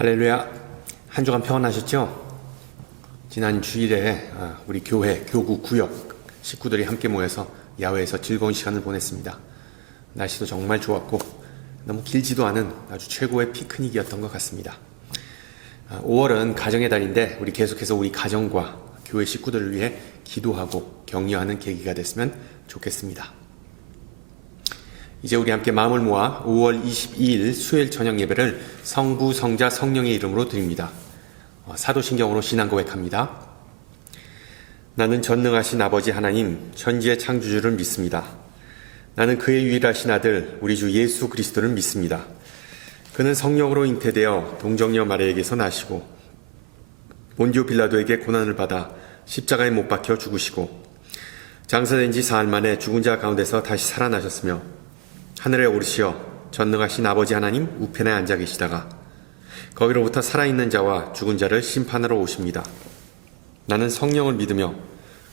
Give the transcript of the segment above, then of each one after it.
할렐루야. 한 주간 평안하셨죠? 지난 주일에 우리 교회, 교구, 구역 식구들이 함께 모여서 야외에서 즐거운 시간을 보냈습니다. 날씨도 정말 좋았고 너무 길지도 않은 아주 최고의 피크닉이었던 것 같습니다. 5월은 가정의 달인데 우리 계속해서 우리 가정과 교회 식구들을 위해 기도하고 격려하는 계기가 됐으면 좋겠습니다. 이제 우리 함께 마음을 모아 5월 22일 수요일 저녁 예배를 성부, 성자, 성령의 이름으로 드립니다. 사도신경으로 신앙 고백합니다. 나는 전능하신 아버지 하나님, 천지의 창조주를 믿습니다. 나는 그의 유일하신 아들, 우리 주 예수 그리스도를 믿습니다. 그는 성령으로 잉태되어 동정녀 마리아에게서 나시고 본디오 빌라도에게 고난을 받아 십자가에 못 박혀 죽으시고 장사된 지 사흘 만에 죽은 자 가운데서 다시 살아나셨으며 하늘에 오르시어 전능하신 아버지 하나님 우편에 앉아 계시다가 거기로부터 살아있는 자와 죽은 자를 심판하러 오십니다. 나는 성령을 믿으며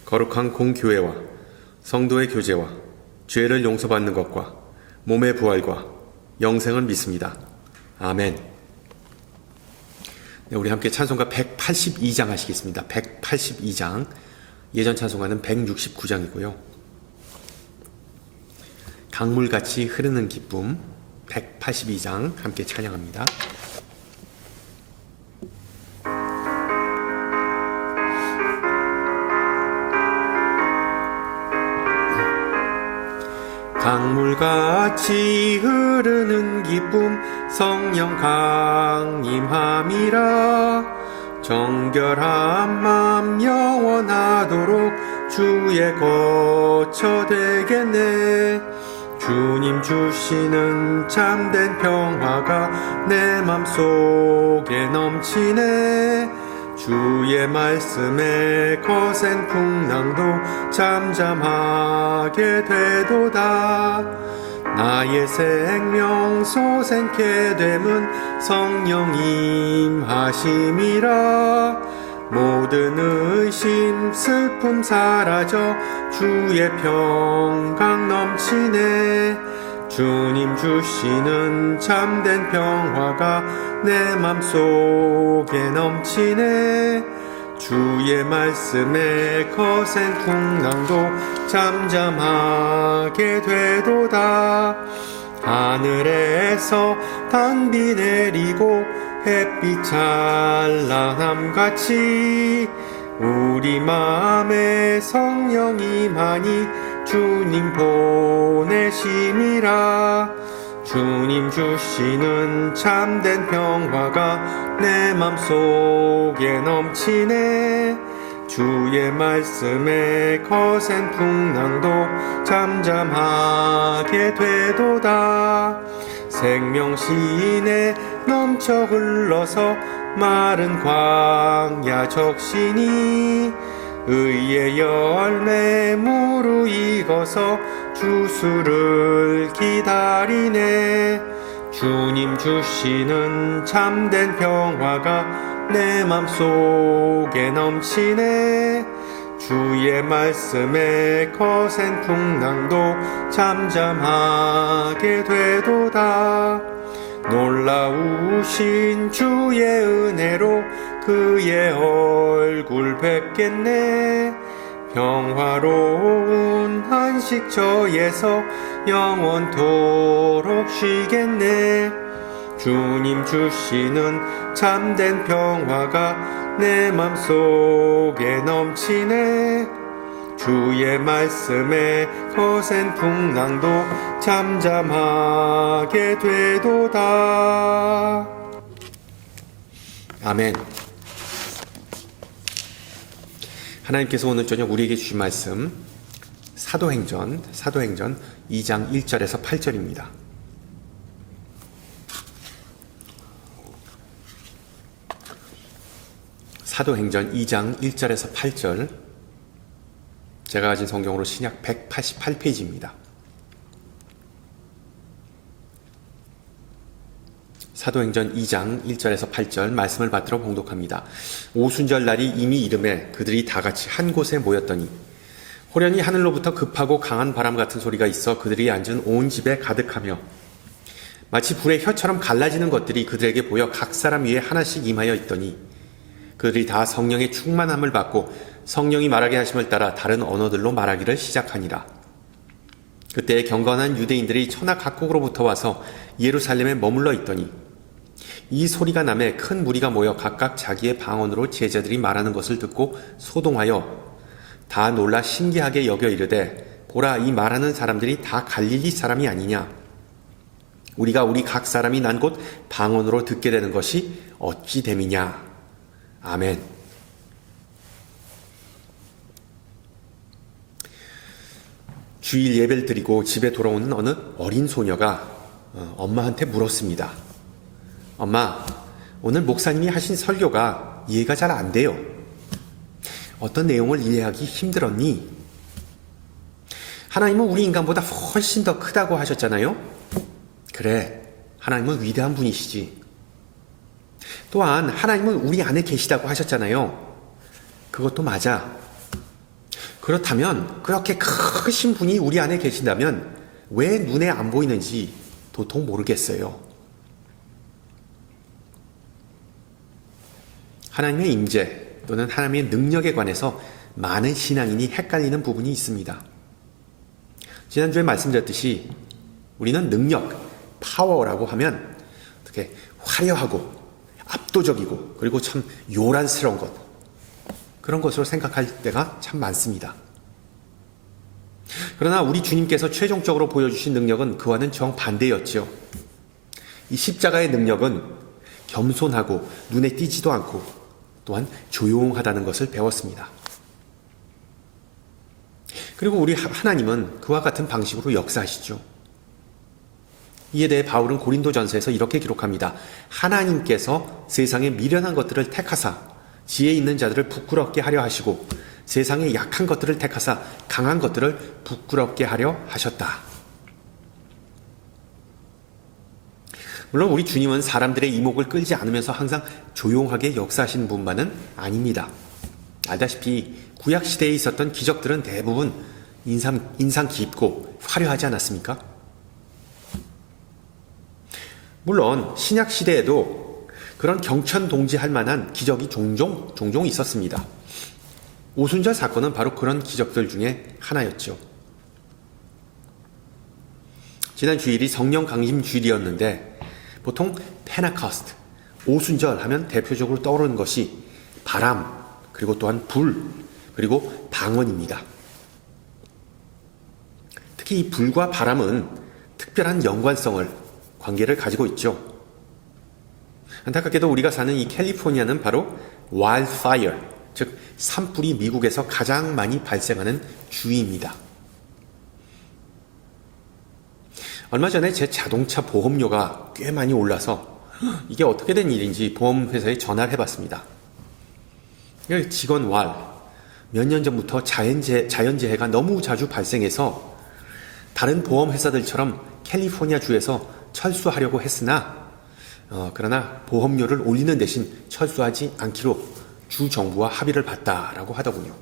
거룩한 공교회와 성도의 교제와 죄를 용서받는 것과 몸의 부활과 영생을 믿습니다. 아멘. 네, 우리 함께 찬송가 182장 하시겠습니다. 182장. 예전 찬송가는 169장이고요. 강물같이 흐르는 기쁨 182장 함께 찬양합니다. 강물같이 흐르는 기쁨 성령 강림함이라 정결한 맘 영원하도록 주의 거처 되겠네. 주님 주시는 참된 평화가 내 맘속에 넘치네. 주의 말씀에 거센 풍랑도 잠잠하게 되도다. 나의 생명 솟생케 됨은 성령 임하심이라. 모든 의심 슬픔 사라져 주의 평강 넘치네. 주님 주시는 참된 평화가 내 맘속에 넘치네. 주의 말씀에 거센 풍랑도 잠잠하게 되도다. 하늘에서 단비 내리고 햇빛 찬란함같이 우리 마음에 성령 임하니 주님 보내심이라. 주님 주시는 참된 평화가 내 맘속에 넘치네. 주의 말씀에 거센 풍랑도 잠잠하게 되도다. 생명신에 넘쳐 흘러서 마른 광야 적시니 의의 열매 무르익어서 주수를 기다리네. 주님 주시는 참된 평화가 내 맘속에 넘치네. 주의 말씀에 거센 풍랑도 잠잠하게 되도다. 놀라우신 주의 은혜로 그의 얼굴 뵙겠네. 평화로운 안식 저에서 영원토록 쉬겠네. 주님 주시는 참된 평화가 내 맘속에 넘치네. 주의 말씀에 거센 풍랑도 잠잠하게 되도다. 아멘. 하나님께서 오늘 저녁 우리에게 주신 말씀 사도행전 2장 1절에서 8절입니다. 사도행전 2장 1절에서 8절, 제가 가진 성경으로 신약 188페이지입니다. 사도행전 2장 1절에서 8절 말씀을 받들어 봉독합니다. 오순절 날이 이미 이름에 그들이 다 같이 한 곳에 모였더니 호련히 하늘로부터 급하고 강한 바람 같은 소리가 있어 그들이 앉은 온 집에 가득하며 마치 불의 혀처럼 갈라지는 것들이 그들에게 보여 각 사람 위에 하나씩 임하여 있더니 그들이 다 성령의 충만함을 받고 성령이 말하게 하심을 따라 다른 언어들로 말하기를 시작하니라. 그때 경건한 유대인들이 천하 각국으로부터 와서 예루살렘에 머물러 있더니 이 소리가 나매 큰 무리가 모여 각각 자기의 방언으로 제자들이 말하는 것을 듣고 소동하여 다 놀라 신기하게 여겨 이르되 보라, 이 말하는 사람들이 다 갈릴리 사람이 아니냐. 우리가 우리 각 사람이 난 곳 방언으로 듣게 되는 것이 어찌 됨이냐. 아멘. 주일 예배를 드리고 집에 돌아오는 어느 어린 소녀가 엄마한테 물었습니다. 엄마, 오늘 목사님이 하신 설교가 이해가 잘 안 돼요. 어떤 내용을 이해하기 힘들었니? 하나님은 우리 인간보다 훨씬 더 크다고 하셨잖아요. 그래, 하나님은 위대한 분이시지. 또한 하나님은 우리 안에 계시다고 하셨잖아요. 그것도 맞아. 그렇다면 그렇게 크신 분이 우리 안에 계신다면 왜 눈에 안 보이는지 도통 모르겠어요. 하나님의 임재 또는 하나님의 능력에 관해서 많은 신앙인이 헷갈리는 부분이 있습니다. 지난주에 말씀드렸듯이 우리는 능력, 파워라고 하면 어떻게 화려하고 압도적이고 그리고 참 요란스러운 것, 그런 것으로 생각할 때가 참 많습니다. 그러나 우리 주님께서 최종적으로 보여주신 능력은 그와는 정반대였죠. 이 십자가의 능력은 겸손하고 눈에 띄지도 않고 또한 조용하다는 것을 배웠습니다. 그리고 우리 하나님은 그와 같은 방식으로 역사하시죠. 이에 대해 바울은 고린도전서에서 이렇게 기록합니다. 하나님께서 세상의 미련한 것들을 택하사 지혜 있는 자들을 부끄럽게 하려 하시고 세상의 약한 것들을 택하사 강한 것들을 부끄럽게 하려 하셨다. 물론 우리 주님은 사람들의 이목을 끌지 않으면서 항상 조용하게 역사하시는 분만은 아닙니다. 알다시피 구약시대에 있었던 기적들은 대부분 인상 깊고 화려하지 않았습니까? 물론 신약시대에도 그런 경천동지할 만한 기적이 종종 있었습니다. 오순절 사건은 바로 그런 기적들 중에 하나였죠. 지난 주일이 성령 강림 주일이었는데 보통 페나커스트, 오순절 하면 대표적으로 떠오르는 것이 바람, 그리고 또한 불, 그리고 방언입니다. 특히 이 불과 바람은 특별한 연관성을, 관계를 가지고 있죠. 안타깝게도 우리가 사는 이 캘리포니아는 바로 wildfire, 즉 산불이 미국에서 가장 많이 발생하는 주입니다. 얼마 전에 제 자동차 보험료가 꽤 많이 올라서 이게 어떻게 된 일인지 보험회사에 전화를 해봤습니다. 직원 왈, 몇 년 전부터 자연재해가 너무 자주 발생해서 다른 보험회사들처럼 캘리포니아 주에서 철수하려고 했으나 그러나 보험료를 올리는 대신 철수하지 않기로 주 정부와 합의를 봤다라고 하더군요.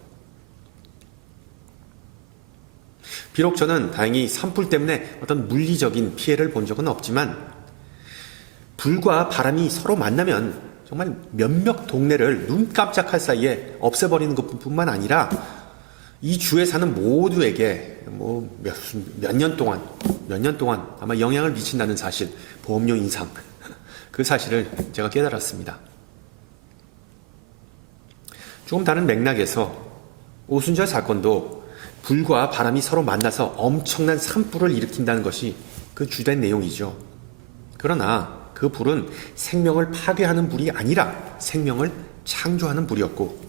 비록 저는 다행히 산불 때문에 어떤 물리적인 피해를 본 적은 없지만 불과 바람이 서로 만나면 정말 몇몇 동네를 눈 깜짝할 사이에 없애버리는 것뿐만 아니라 이 주에 사는 모두에게 몇 년 동안 아마 영향을 미친다는 사실, 보험료 인상, 그 사실을 제가 깨달았습니다. 조금 다른 맥락에서 오순절 사건도 불과 바람이 서로 만나서 엄청난 산불을 일으킨다는 것이 그 주된 내용이죠. 그러나 그 불은 생명을 파괴하는 불이 아니라 생명을 창조하는 불이었고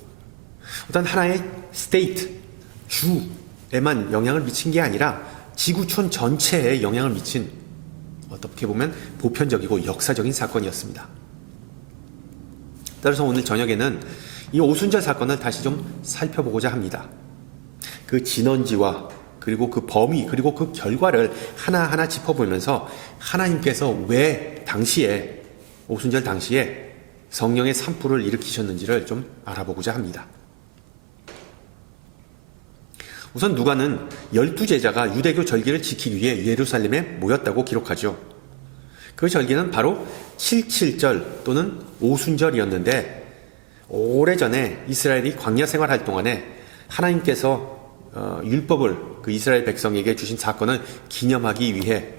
어떤 하나의 스테이트, 주에만 영향을 미친 게 아니라 지구촌 전체에 영향을 미친 어떻게 보면 보편적이고 역사적인 사건이었습니다. 따라서 오늘 저녁에는 이 오순절 사건을 다시 좀 살펴보고자 합니다. 그 진원지와 그리고 그 범위 그리고 그 결과를 하나하나 짚어보면서 하나님께서 왜 당시에 오순절 당시에 성령의 산불을 일으키셨는지를 좀 알아보고자 합니다. 우선 누가는 12제자가 유대교 절기를 지키기 위해 예루살렘에 모였다고 기록하죠. 그 절기는 바로 77절 또는 오순절이었는데, 오래전에 이스라엘이 광야 생활할 동안에 하나님께서 율법을 그 이스라엘 백성에게 주신 사건을 기념하기 위해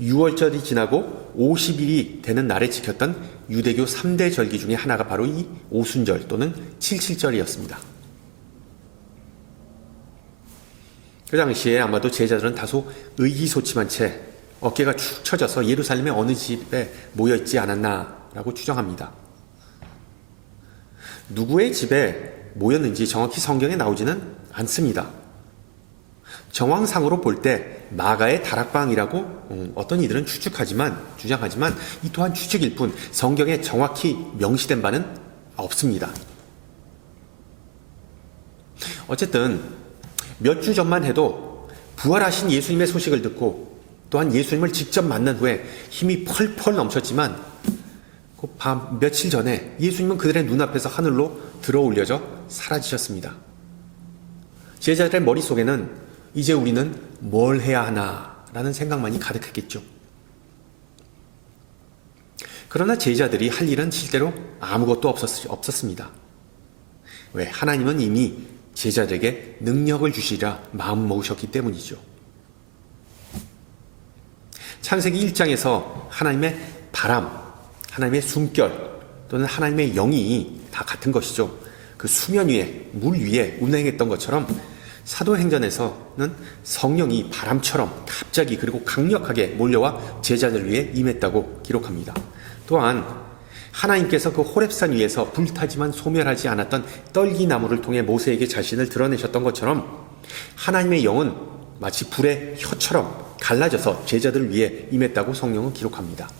6월절이 지나고 50일이 되는 날에 지켰던 유대교 3대 절기 중에 하나가 바로 이 오순절 또는 77절이었습니다. 그 당시에 아마도 제자들은 다소 의기소침한 채 어깨가 축 처져서 예루살렘의 어느 집에 모여있지 않았나라고 추정합니다. 누구의 집에 모였는지 정확히 성경에 나오지는 않습니다. 정황상으로 볼 때 마가의 다락방이라고 어떤 이들은 주장하지만 이 또한 추측일 뿐 성경에 정확히 명시된 바는 없습니다. 어쨌든 몇 주 전만 해도 부활하신 예수님의 소식을 듣고 또한 예수님을 직접 만난 후에 힘이 펄펄 넘쳤지만 그 며칠 전에 예수님은 그들의 눈앞에서 하늘로 들어 올려져 사라지셨습니다. 제자들의 머릿속에는 이제 우리는 뭘 해야 하나라는 생각만이 가득했겠죠. 그러나 제자들이 할 일은 실제로 아무것도 없었습니다. 왜? 하나님은 이미 제자들에게 능력을 주시리라 마음먹으셨기 때문이죠. 창세기 1장에서 하나님의 바람, 하나님의 숨결 또는 하나님의 영이 다 같은 것이죠. 그 수면 위에, 물 위에 운행했던 것처럼 사도행전에서는 성령이 바람처럼 갑자기 그리고 강력하게 몰려와 제자들 위에 임했다고 기록합니다. 또한 하나님께서 그 호렙산 위에서 불타지만 소멸하지 않았던 떨기나무를 통해 모세에게 자신을 드러내셨던 것처럼 하나님의 영은 마치 불의 혀처럼 갈라져서 제자들 위에 임했다고 성령은 기록합니다.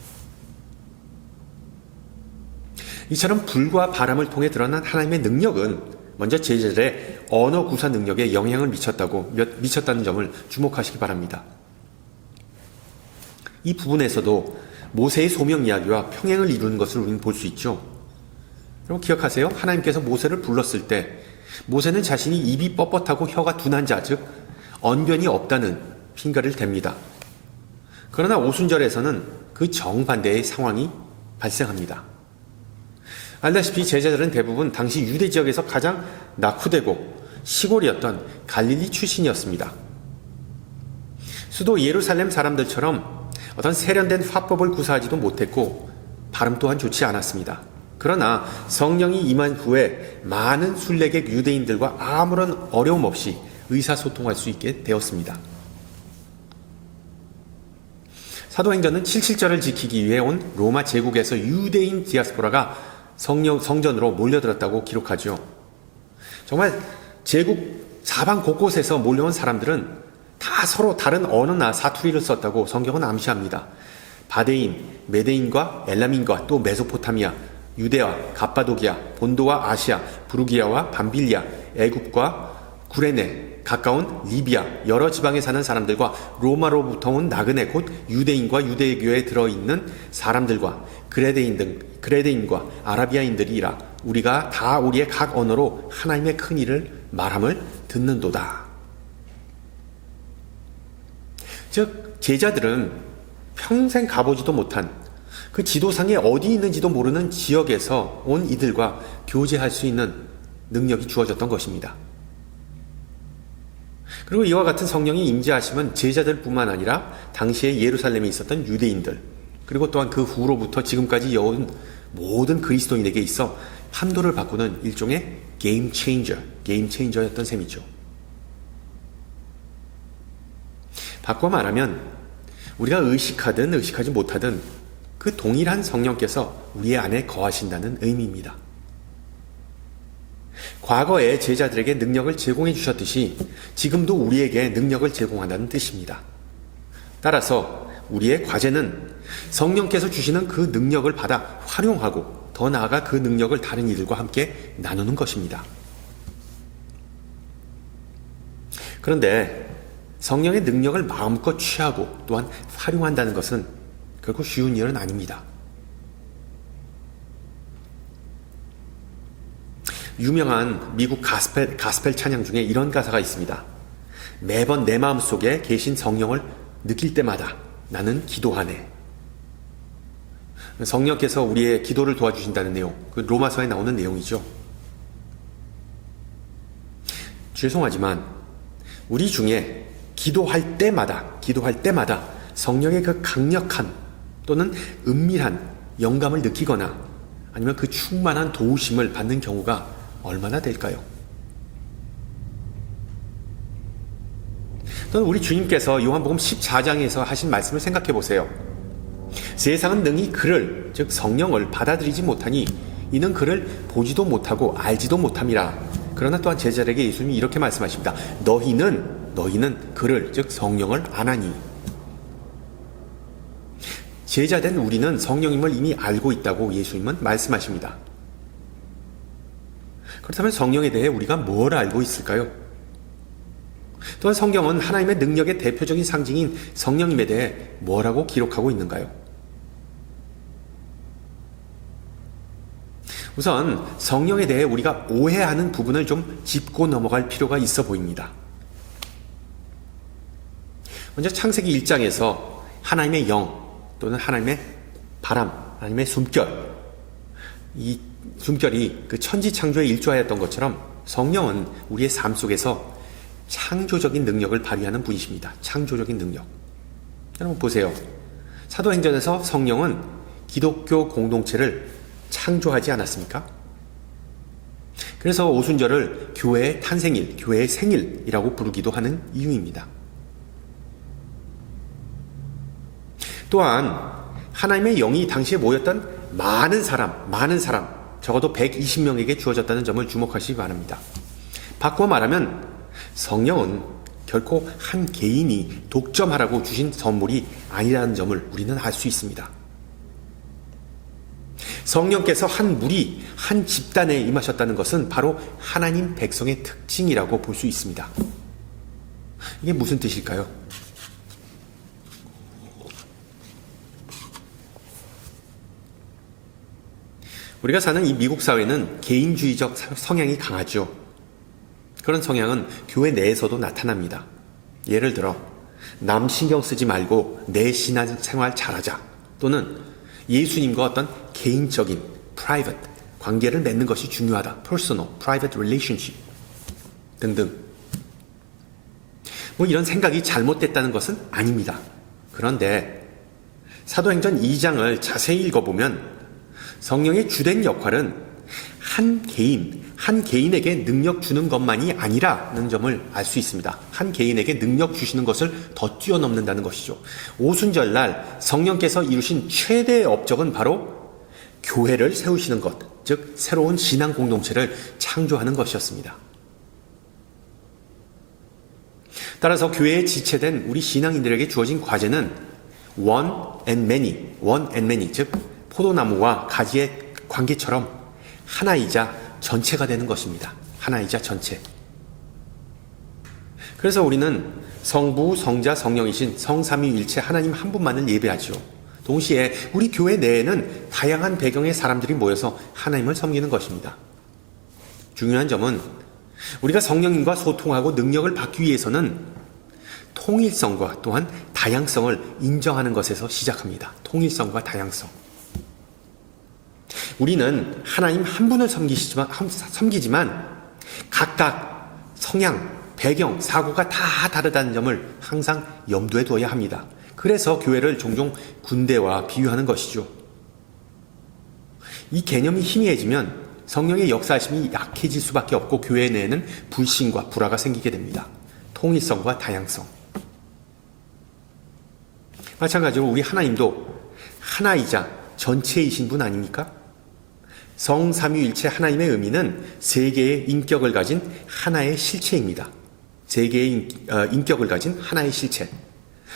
이처럼 불과 바람을 통해 드러난 하나님의 능력은 먼저 제자들의 언어 구사 능력에 영향을 미쳤다는 점을 주목하시기 바랍니다. 이 부분에서도 모세의 소명 이야기와 평행을 이루는 것을 우리는 볼 수 있죠. 여러분 기억하세요? 하나님께서 모세를 불렀을 때 모세는 자신이 입이 뻣뻣하고 혀가 둔한 자, 즉 언변이 없다는 핑계를 댑니다. 그러나 오순절에서는 그 정반대의 상황이 발생합니다. 알다시피 제자들은 대부분 당시 유대 지역에서 가장 낙후되고 시골이었던 갈릴리 출신이었습니다. 수도 예루살렘 사람들처럼 어떤 세련된 화법을 구사하지도 못했고 발음 또한 좋지 않았습니다. 그러나 성령이 임한 후에 많은 순례객 유대인들과 아무런 어려움 없이 의사소통할 수 있게 되었습니다. 사도행전은 77절을 지키기 위해 온 로마 제국에서 유대인 디아스포라가 성전으로 몰려들었다고 기록하죠. 정말 제국 사방 곳곳에서 몰려온 사람들은 다 서로 다른 언어나 사투리를 썼다고 성경은 암시합니다. 바데인, 메데인과 엘라민과 또 메소포타미아, 유대와 갑바도기아, 본도와 아시아, 부르기아와 밤빌리아, 애굽과 구레네, 가까운 리비아, 여러 지방에 사는 사람들과 로마로부터 온 나그네 곧 유대인과 유대교에 들어있는 사람들과 그레데인과 아라비아인들이라 우리가 다 우리의 각 언어로 하나님의 큰 일을 말함을 듣는도다. 즉 제자들은 평생 가보지도 못한 그 지도상에 어디 있는지도 모르는 지역에서 온 이들과 교제할 수 있는 능력이 주어졌던 것입니다. 그리고 이와 같은 성령의 임재하심은 제자들뿐만 아니라 당시에 예루살렘에 있었던 유대인들 그리고 또한 그 후로부터 지금까지 이어온 모든 그리스도인에게 있어 판도를 바꾸는 일종의 게임 체인저였던 셈이죠. 바꿔 말하면 우리가 의식하든 의식하지 못하든 그 동일한 성령께서 우리 안에 거하신다는 의미입니다. 과거에 제자들에게 능력을 제공해 주셨듯이 지금도 우리에게 능력을 제공한다는 뜻입니다. 따라서 우리의 과제는 성령께서 주시는 그 능력을 받아 활용하고 더 나아가 그 능력을 다른 이들과 함께 나누는 것입니다. 그런데 성령의 능력을 마음껏 취하고 또한 활용한다는 것은 결코 쉬운 일은 아닙니다. 유명한 미국 가스펠 찬양 중에 이런 가사가 있습니다. 매번 내 마음속에 계신 성령을 느낄 때마다 나는 기도하네. 성령께서 우리의 기도를 도와주신다는 내용, 그 로마서에 나오는 내용이죠. 죄송하지만 우리 중에 기도할 때마다 성령의 그 강력한 또는 은밀한 영감을 느끼거나 아니면 그 충만한 도우심을 받는 경우가 얼마나 될까요? 또는 우리 주님께서 요한복음 14장에서 하신 말씀을 생각해 보세요. 세상은 능히 그를, 즉 성령을 받아들이지 못하니 이는 그를 보지도 못하고 알지도 못함이라. 그러나 또한 제자들에게 예수님이 이렇게 말씀하십니다. 너희는 그를, 즉 성령을 아나니. 제자된 우리는 성령님을 이미 알고 있다고 예수님은 말씀하십니다. 그렇다면 성령에 대해 우리가 뭘 알고 있을까요? 또한 성경은 하나님의 능력의 대표적인 상징인 성령님에 대해 뭐라고 기록하고 있는가요? 우선 성령에 대해 우리가 오해하는 부분을 좀 짚고 넘어갈 필요가 있어 보입니다. 먼저 창세기 1장에서 하나님의 영 또는 하나님의 바람, 하나님의 숨결, 이 숨결이 그 천지 창조에 일조하였던 것처럼 성령은 우리의 삶 속에서 창조적인 능력을 발휘하는 분이십니다. 창조적인 능력. 여러분 보세요. 사도행전에서 성령은 기독교 공동체를 창조하지 않았습니까? 그래서 오순절을 교회의 탄생일, 교회의 생일이라고 부르기도 하는 이유입니다. 또한 하나님의 영이 당시에 모였던 많은 사람, 적어도 120명에게 주어졌다는 점을 주목하시기 바랍니다. 바꾸어 말하면 성령은 결코 한 개인이 독점하라고 주신 선물이 아니라는 점을 우리는 알 수 있습니다. 성령께서 한 무리, 한 집단에 임하셨다는 것은 바로 하나님 백성의 특징이라고 볼 수 있습니다. 이게 무슨 뜻일까요? 우리가 사는 이 미국 사회는 개인주의적 성향이 강하죠. 그런 성향은 교회 내에서도 나타납니다. 예를 들어 남 신경 쓰지 말고 내 신앙생활 잘하자, 또는 예수님과 어떤 개인적인 private 관계를 맺는 것이 중요하다, personal, private relationship 등등. 이런 생각이 잘못됐다는 것은 아닙니다. 그런데 사도행전 2장을 자세히 읽어보면 성령의 주된 역할은 한 개인에게 능력 주는 것만이 아니라는 점을 알 수 있습니다. 한 개인에게 능력 주시는 것을 더 뛰어넘는다는 것이죠. 오순절날 성령께서 이루신 최대의 업적은 바로 교회를 세우시는 것, 즉 새로운 신앙 공동체를 창조하는 것이었습니다. 따라서 교회에 지체된 우리 신앙인들에게 주어진 과제는 one and many, 즉 포도나무와 가지의 관계처럼 하나이자 전체가 되는 것입니다. 하나이자 전체. 그래서 우리는 성부, 성자, 성령이신 성삼위일체 하나님 한 분만을 예배하죠. 동시에 우리 교회 내에는 다양한 배경의 사람들이 모여서 하나님을 섬기는 것입니다. 중요한 점은 우리가 성령님과 소통하고 능력을 받기 위해서는 통일성과 또한 다양성을 인정하는 것에서 시작합니다. 통일성과 다양성. 우리는 하나님 한 분을 섬기지만 각각 성향, 배경, 사고가 다 다르다는 점을 항상 염두에 둬야 합니다. 그래서 교회를 종종 군대와 비유하는 것이죠. 이 개념이 희미해지면 성령의 역사하심이 약해질 수밖에 없고 교회 내에는 불신과 불화가 생기게 됩니다. 통일성과 다양성. 마찬가지로 우리 하나님도 하나이자 전체이신 분 아닙니까? 성삼위일체 하나님의 의미는 세 개의 인격을 가진 하나의 실체입니다. 세 개의 인격을 가진 하나의 실체.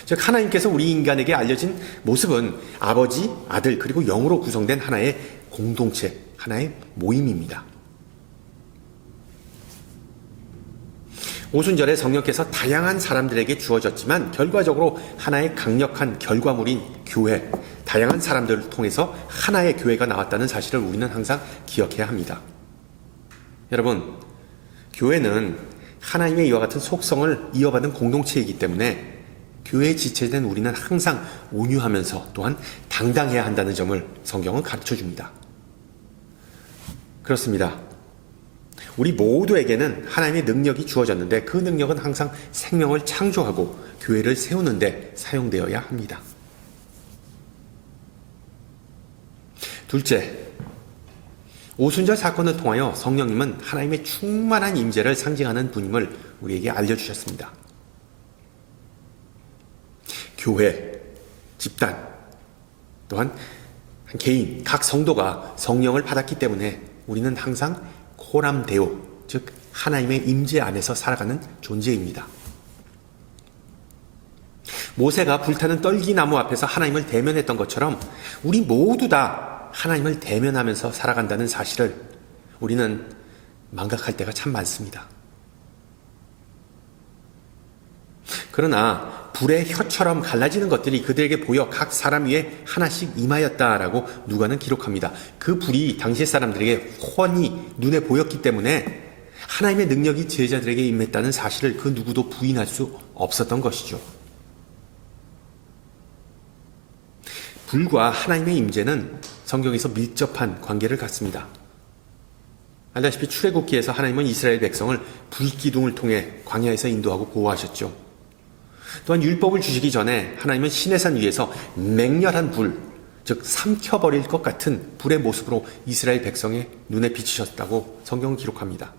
즉 하나님께서 우리 인간에게 알려진 모습은 아버지, 아들, 그리고 영으로 구성된 하나의 공동체, 하나의 모임입니다. 오순절에 성령께서 다양한 사람들에게 주어졌지만 결과적으로 하나의 강력한 결과물인 교회, 다양한 사람들을 통해서 하나의 교회가 나왔다는 사실을 우리는 항상 기억해야 합니다. 여러분, 교회는 하나님의 이와 같은 속성을 이어받은 공동체이기 때문에 교회에 지체된 우리는 항상 온유하면서 또한 당당해야 한다는 점을 성경은 가르쳐 줍니다. 그렇습니다. 우리 모두에게는 하나님의 능력이 주어졌는데 그 능력은 항상 생명을 창조하고 교회를 세우는 데 사용되어야 합니다. 둘째, 오순절 사건을 통하여 성령님은 하나님의 충만한 임재를 상징하는 분임을 우리에게 알려주셨습니다. 교회, 집단, 또한 개인, 각 성도가 성령을 받았기 때문에 우리는 항상 코람 데오, 즉 하나님의 임재 안에서 살아가는 존재입니다. 모세가 불타는 떨기나무 앞에서 하나님을 대면했던 것처럼 우리 모두 다 하나님을 대면하면서 살아간다는 사실을 우리는 망각할 때가 참 많습니다. 그러나 불의 혀처럼 갈라지는 것들이 그들에게 보여 각 사람 위에 하나씩 임하였다라고 누가는 기록합니다. 그 불이 당시 사람들에게 훤히 눈에 보였기 때문에 하나님의 능력이 제자들에게 임했다는 사실을 그 누구도 부인할 수 없었던 것이죠. 불과 하나님의 임재는 성경에서 밀접한 관계를 갖습니다. 알다시피 출애굽기에서 하나님은 이스라엘 백성을 불기둥을 통해 광야에서 인도하고 보호하셨죠. 또한 율법을 주시기 전에 하나님은 시내산 위에서 맹렬한 불, 즉 삼켜버릴 것 같은 불의 모습으로 이스라엘 백성의 눈에 비치셨다고 성경은 기록합니다.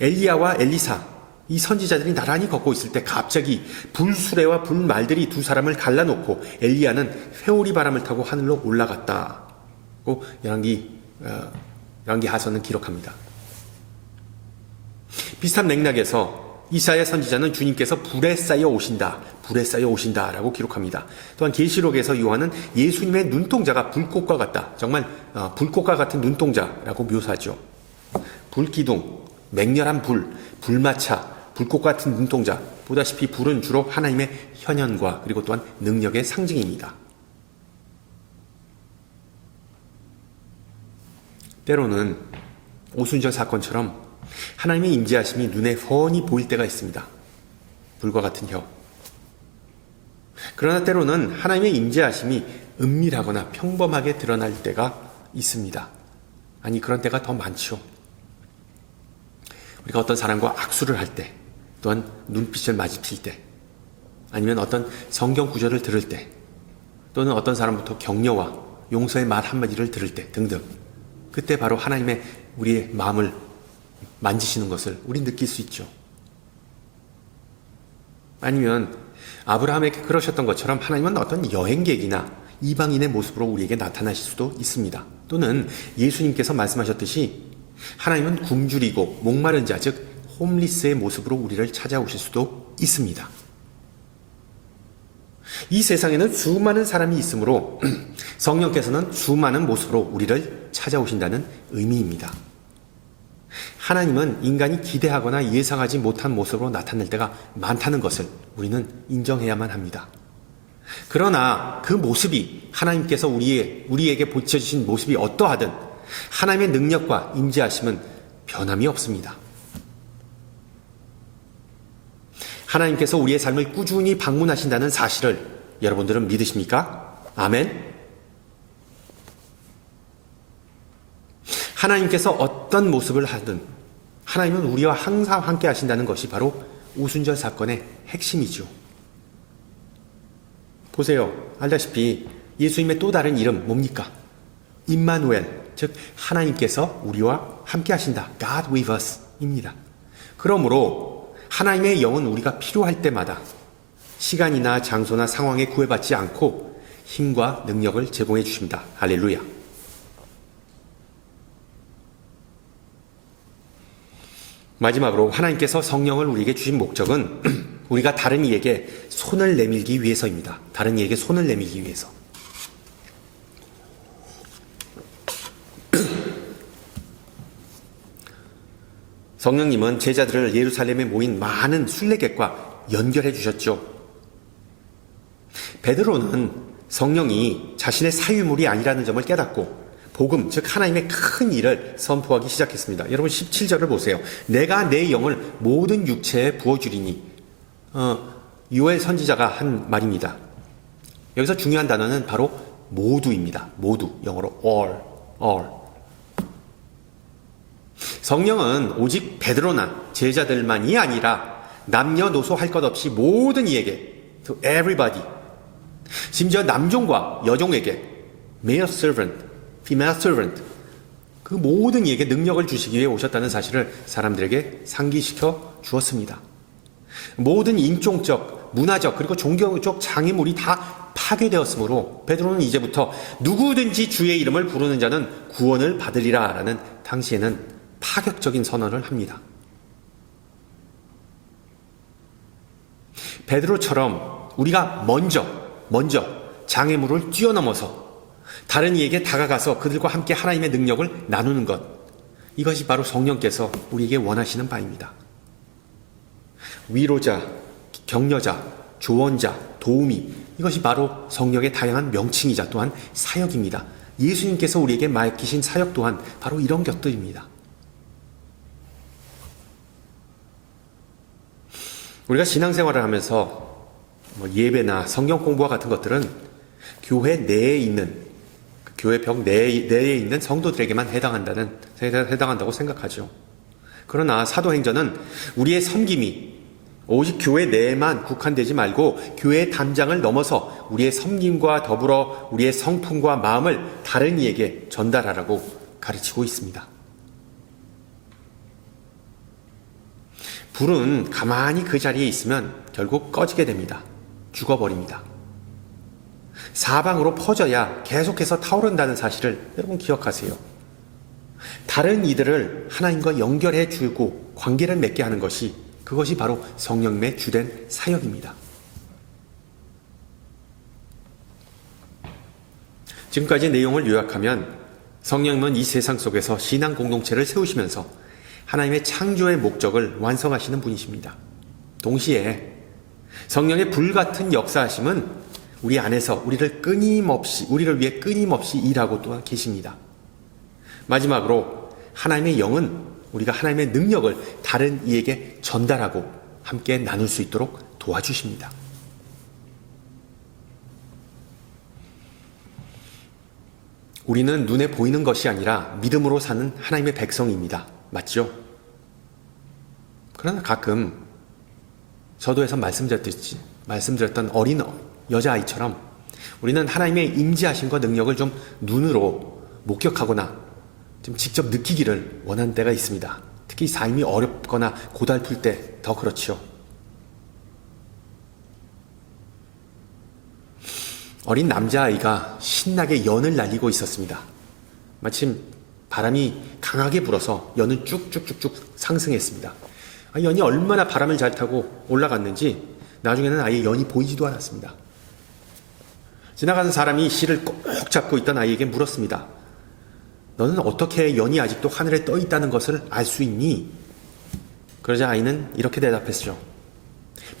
엘리야와 엘리사, 이 선지자들이 나란히 걷고 있을 때 갑자기 불수레와 불말들이 두 사람을 갈라놓고 엘리야는 회오리 바람을 타고 하늘로 올라갔다고 열왕기하서는 기록합니다. 비슷한 맥락에서 이사야 선지자는 주님께서 불에 쌓여 오신다 라고 기록합니다. 또한 계시록에서 요한은 예수님의 눈동자가 불꽃과 같다, 정말 불꽃과 같은 눈동자라고 묘사하죠. 불기둥, 맹렬한 불, 불마차, 불꽃 같은 눈동자, 보다시피 불은 주로 하나님의 현현과 그리고 또한 능력의 상징입니다. 때로는 오순절 사건처럼 하나님의 임재하심이 눈에 훤히 보일 때가 있습니다. 불과 같은 혀. 그러나 때로는 하나님의 임재하심이 은밀하거나 평범하게 드러날 때가 있습니다. 아니, 그런 때가 더 많죠. 우리가 어떤 사람과 악수를 할 때, 또한 눈빛을 마주칠 때, 아니면 어떤 성경 구절을 들을 때, 또는 어떤 사람부터 격려와 용서의 말 한마디를 들을 때 등등, 그때 바로 하나님의 우리의 마음을 만지시는 것을 우리 느낄 수 있죠. 아니면 아브라함에게 그러셨던 것처럼 하나님은 어떤 여행객이나 이방인의 모습으로 우리에게 나타나실 수도 있습니다. 또는 예수님께서 말씀하셨듯이 하나님은 굶주리고 목마른 자, 즉 홈리스의 모습으로 우리를 찾아오실 수도 있습니다. 이 세상에는 수많은 사람이 있으므로 성령께서는 수많은 모습으로 우리를 찾아오신다는 의미입니다. 하나님은 인간이 기대하거나 예상하지 못한 모습으로 나타날 때가 많다는 것을 우리는 인정해야만 합니다. 그러나 그 모습이 하나님께서 우리에게 보여주신 모습이 어떠하든 하나님의 능력과 임재하심은 변함이 없습니다. 하나님께서 우리의 삶을 꾸준히 방문하신다는 사실을 여러분들은 믿으십니까? 아멘? 하나님께서 어떤 모습을 하든 하나님은 우리와 항상 함께 하신다는 것이 바로 오순절 사건의 핵심이죠. 보세요. 알다시피 예수님의 또 다른 이름 뭡니까? 임마누엘, 즉 하나님께서 우리와 함께 하신다. God with us 입니다. 그러므로 하나님의 영은 우리가 필요할 때마다 시간이나 장소나 상황에 구애받지 않고 힘과 능력을 제공해 주십니다. 할렐루야. 마지막으로 하나님께서 성령을 우리에게 주신 목적은 우리가 다른 이에게 손을 내밀기 위해서입니다. 다른 이에게 손을 내밀기 위해서. 성령님은 제자들을 예루살렘에 모인 많은 순례객과 연결해 주셨죠. 베드로는 성령이 자신의 사유물이 아니라는 점을 깨닫고 복음, 즉 하나님의 큰 일을 선포하기 시작했습니다. 여러분 17절을 보세요. 내가 내 영을 모든 육체에 부어주리니 요엘 선지자가 한 말입니다. 여기서 중요한 단어는 바로 모두입니다. 모두, 영어로 all. 성령은 오직 베드로나 제자들만이 아니라 남녀노소 할 것 없이 모든 이에게, to everybody, 심지어 남종과 여종에게, male servant, female servant, 그 모든 이에게 능력을 주시기 위해 오셨다는 사실을 사람들에게 상기시켜 주었습니다. 모든 인종적, 문화적, 그리고 종교적 장애물이 다 파괴되었으므로 베드로는 이제부터 누구든지 주의 이름을 부르는 자는 구원을 받으리라 라는 당시에는 파격적인 선언을 합니다. 베드로처럼 우리가 먼저 장애물을 뛰어넘어서 다른 이에게 다가가서 그들과 함께 하나님의 능력을 나누는 것, 이것이 바로 성령께서 우리에게 원하시는 바입니다. 위로자, 격려자, 조언자, 도우미, 이것이 바로 성령의 다양한 명칭이자 또한 사역입니다. 예수님께서 우리에게 맡기신 사역 또한 바로 이런 것들입니다. 우리가 신앙생활을 하면서 예배나 성경 공부와 같은 것들은 교회 내에 있는, 교회 벽 내에 있는 성도들에게만 해당한다고 생각하죠. 그러나 사도행전은 우리의 섬김이 오직 교회 내에만 국한되지 말고 교회의 담장을 넘어서 우리의 섬김과 더불어 우리의 성품과 마음을 다른 이에게 전달하라고 가르치고 있습니다. 불은 가만히 그 자리에 있으면 결국 꺼지게 됩니다. 죽어버립니다. 사방으로 퍼져야 계속해서 타오른다는 사실을 여러분 기억하세요. 다른 이들을 하나님과 연결해 주고 관계를 맺게 하는 것이, 그것이 바로 성령님의 주된 사역입니다. 지금까지 내용을 요약하면 성령님은 이 세상 속에서 신앙 공동체를 세우시면서 하나님의 창조의 목적을 완성하시는 분이십니다. 동시에 성령의 불같은 역사하심은 우리 안에서 우리를 위해 끊임없이 일하고 또한 계십니다. 마지막으로 하나님의 영은 우리가 하나님의 능력을 다른 이에게 전달하고 함께 나눌 수 있도록 도와주십니다. 우리는 눈에 보이는 것이 아니라 믿음으로 사는 하나님의 백성입니다. 맞죠? 그러나 가끔 저도에서 말씀드렸던 어린 여자아이처럼 우리는 하나님의 임재하심과 능력을 좀 눈으로 목격하거나 좀 직접 느끼기를 원하는 때가 있습니다. 특히 삶이 어렵거나 고달플 때 더 그렇죠. 어린 남자아이가 신나게 연을 날리고 있었습니다. 마침 바람이 강하게 불어서 연은 쭉쭉쭉쭉 상승했습니다. 연이 얼마나 바람을 잘 타고 올라갔는지 나중에는 아예 연이 보이지도 않았습니다. 지나가는 사람이 실을 꼭 잡고 있던 아이에게 물었습니다. 너는 어떻게 연이 아직도 하늘에 떠 있다는 것을 알 수 있니? 그러자 아이는 이렇게 대답했죠.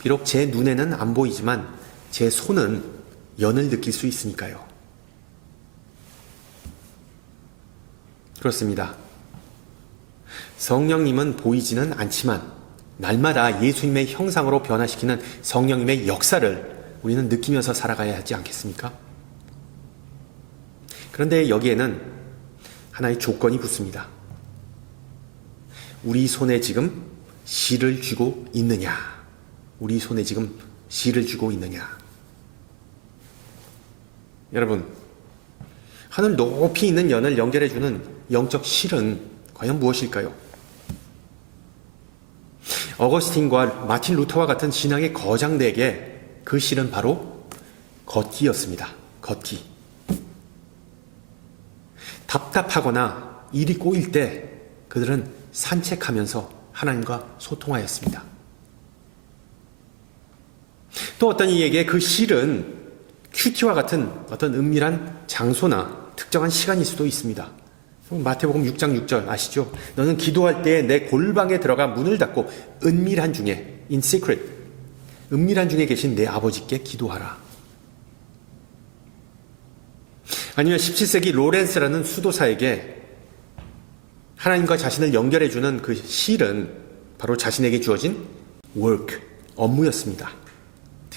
비록 제 눈에는 안 보이지만 제 손은 연을 느낄 수 있으니까요. 그렇습니다. 성령님은 보이지는 않지만 날마다 예수님의 형상으로 변화시키는 성령님의 역사를 우리는 느끼면서 살아가야 하지 않겠습니까? 그런데 여기에는 하나의 조건이 붙습니다. 우리 손에 지금 실을 쥐고 있느냐? 우리 손에 지금 실을 쥐고 있느냐? 여러분, 하늘 높이 있는 연을 연결해주는 영적 실은 과연 무엇일까요? 어거스틴과 마틴 루터와 같은 신앙의 거장들에게 그 실은 바로 걷기였습니다. 걷기. 답답하거나 일이 꼬일 때 그들은 산책하면서 하나님과 소통하였습니다. 또 어떤 이에게 그 실은 큐티와 같은 어떤 은밀한 장소나 특정한 시간일 수도 있습니다. 마태복음 6장 6절 아시죠? 너는 기도할 때 내 골방에 들어가 문을 닫고 은밀한 중에, in secret, 은밀한 중에 계신 내 아버지께 기도하라. 아니면 17세기 로렌스라는 수도사에게 하나님과 자신을 연결해주는 그 실은 바로 자신에게 주어진 work, 업무였습니다.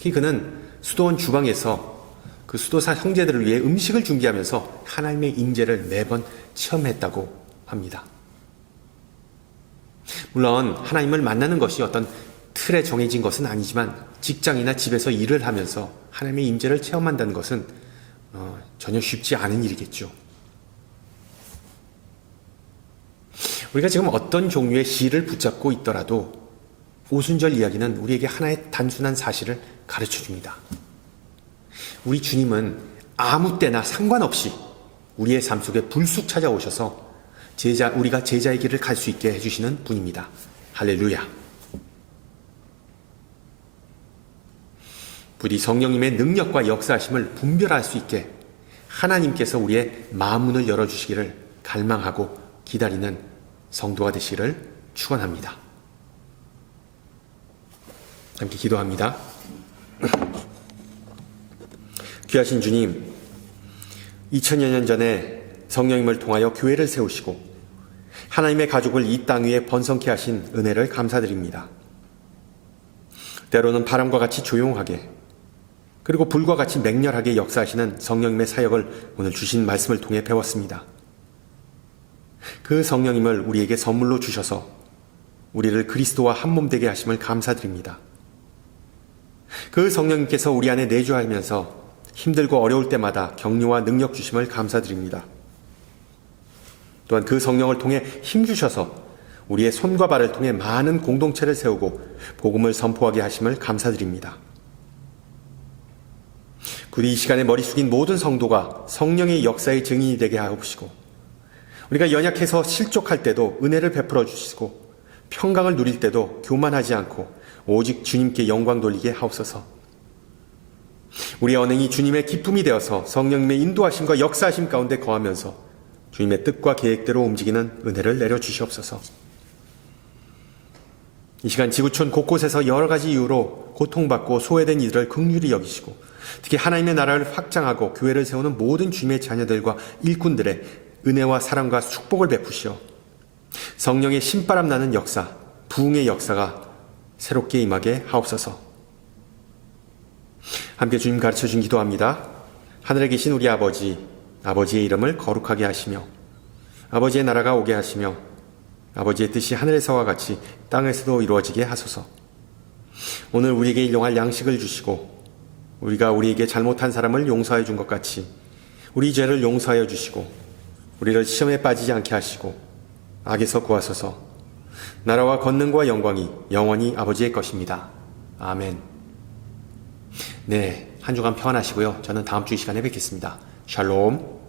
특히 그는 수도원 주방에서 그 수도사 형제들을 위해 음식을 준비하면서 하나님의 임재를 매번 체험했다고 합니다. 물론 하나님을 만나는 것이 어떤 틀에 정해진 것은 아니지만 직장이나 집에서 일을 하면서 하나님의 임재를 체험한다는 것은 전혀 쉽지 않은 일이겠죠. 우리가 지금 어떤 종류의 시를 붙잡고 있더라도 오순절 이야기는 우리에게 하나의 단순한 사실을 가르쳐 줍니다. 우리 주님은 아무 때나 상관없이 우리의 삶 속에 불쑥 찾아오셔서 우리가 제자의 길을 갈 수 있게 해주시는 분입니다. 할렐루야. 부디 성령님의 능력과 역사하심을 분별할 수 있게 하나님께서 우리의 마음문을 열어주시기를 갈망하고 기다리는 성도가 되시기를 축원합니다. 함께 기도합니다. 귀하신 주님, 2000여 년 전에 성령님을 통하여 교회를 세우시고 하나님의 가족을 이 땅 위에 번성케 하신 은혜를 감사드립니다. 때로는 바람과 같이 조용하게 그리고 불과 같이 맹렬하게 역사하시는 성령님의 사역을 오늘 주신 말씀을 통해 배웠습니다. 그 성령님을 우리에게 선물로 주셔서 우리를 그리스도와 한 몸 되게 하심을 감사드립니다. 그 성령님께서 우리 안에 내주하면서 힘들고 어려울 때마다 격려와 능력 주심을 감사드립니다. 또한 그 성령을 통해 힘주셔서 우리의 손과 발을 통해 많은 공동체를 세우고 복음을 선포하게 하심을 감사드립니다. 부디 이 시간에 머리 숙인 모든 성도가 성령의 역사의 증인이 되게 하옵시고 우리가 연약해서 실족할 때도 은혜를 베풀어 주시고 평강을 누릴 때도 교만하지 않고 오직 주님께 영광 돌리게 하옵소서. 우리의 언행이 주님의 기쁨이 되어서 성령님의 인도하심과 역사하심 가운데 거하면서 주님의 뜻과 계획대로 움직이는 은혜를 내려주시옵소서. 이 시간 지구촌 곳곳에서 여러 가지 이유로 고통받고 소외된 이들을 긍휼히 여기시고 특히 하나님의 나라를 확장하고 교회를 세우는 모든 주님의 자녀들과 일꾼들의 은혜와 사랑과 축복을 베푸시어 성령의 신바람 나는 역사, 부흥의 역사가 새롭게 임하게 하옵소서. 함께 주님 가르쳐준 기도합니다. 하늘에 계신 우리 아버지의 이름을 거룩하게 하시며 아버지의 나라가 오게 하시며 아버지의 뜻이 하늘에서와 같이 땅에서도 이루어지게 하소서. 오늘 우리에게 일용할 양식을 주시고 우리가 우리에게 잘못한 사람을 용서해 준 것 같이 우리 죄를 용서하여 주시고 우리를 시험에 빠지지 않게 하시고 악에서 구하소서. 나라와 권능과 영광이 영원히 아버지의 것입니다. 아멘. 네, 한 주간 평안하시고요. 저는 다음 주 이 시간에 뵙겠습니다. 샬롬.